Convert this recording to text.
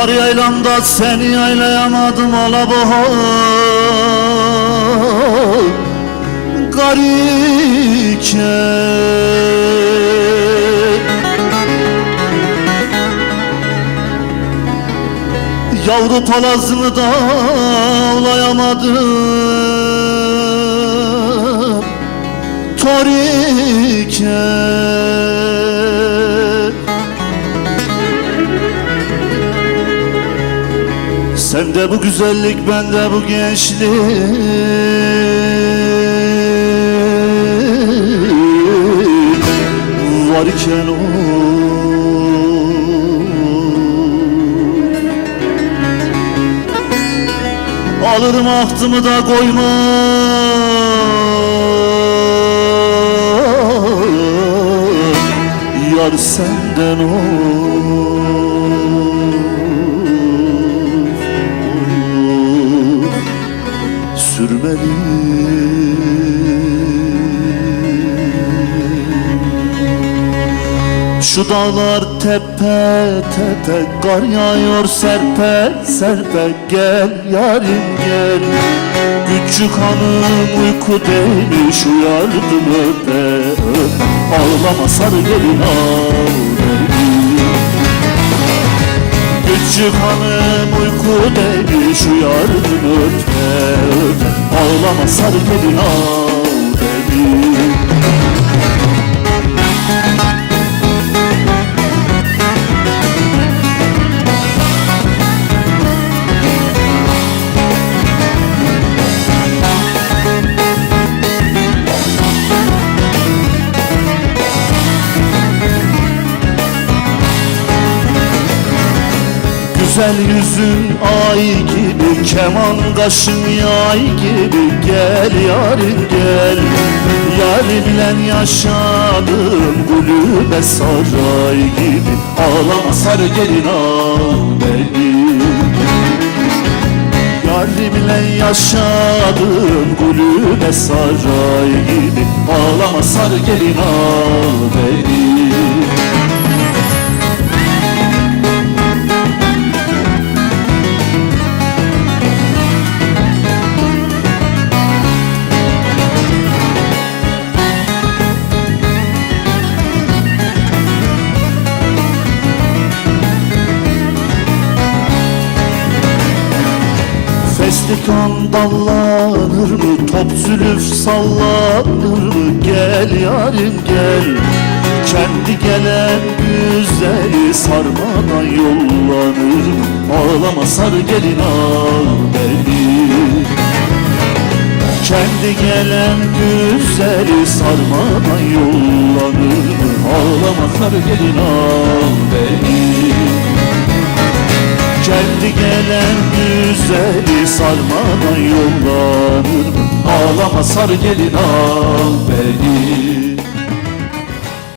Dar yaylamda seni yaylayamadım alabaha. Garike yavru palazını da avlayamadım Torike. Sende bu güzellik, bende bu gençlik var iken alırım ahtımı da koymam yar senden sürmeli. Şu dağlar tepe tepe, kar yağıyor serpe serpe, gel yarim gel. Küçük hanım uyku demiş, uyardım öpe öpe. Ağlama sarı gelin ağlayın. Küçük hanım uyku demiş, uyardım öpe öpe. Ağlama sarı gelin ağlayın. Güzel yüzün ay gibi, keman kaşın yay gibi, gel yarim gel. Yarimle yaşadım kulübe saray gibi, ağlama sarı gelin ağ benim. Yarimle yaşadım kulübe saray gibi, ağlama sarı gelin ağ benim. Feslikan dallanır mı, top zülüf sallanır mı, gel yarim gel. Kendi gelen güzeli sarmadan yollanır mı, ağlama sarı gelin ağ beni. Kendi gelen güzeli sarmadan yollanır mı, ağlama sarı gelin ağ beni. Kendi gelen güzeli sarmadan yollanır mı, ağlama sarı gelin al beni.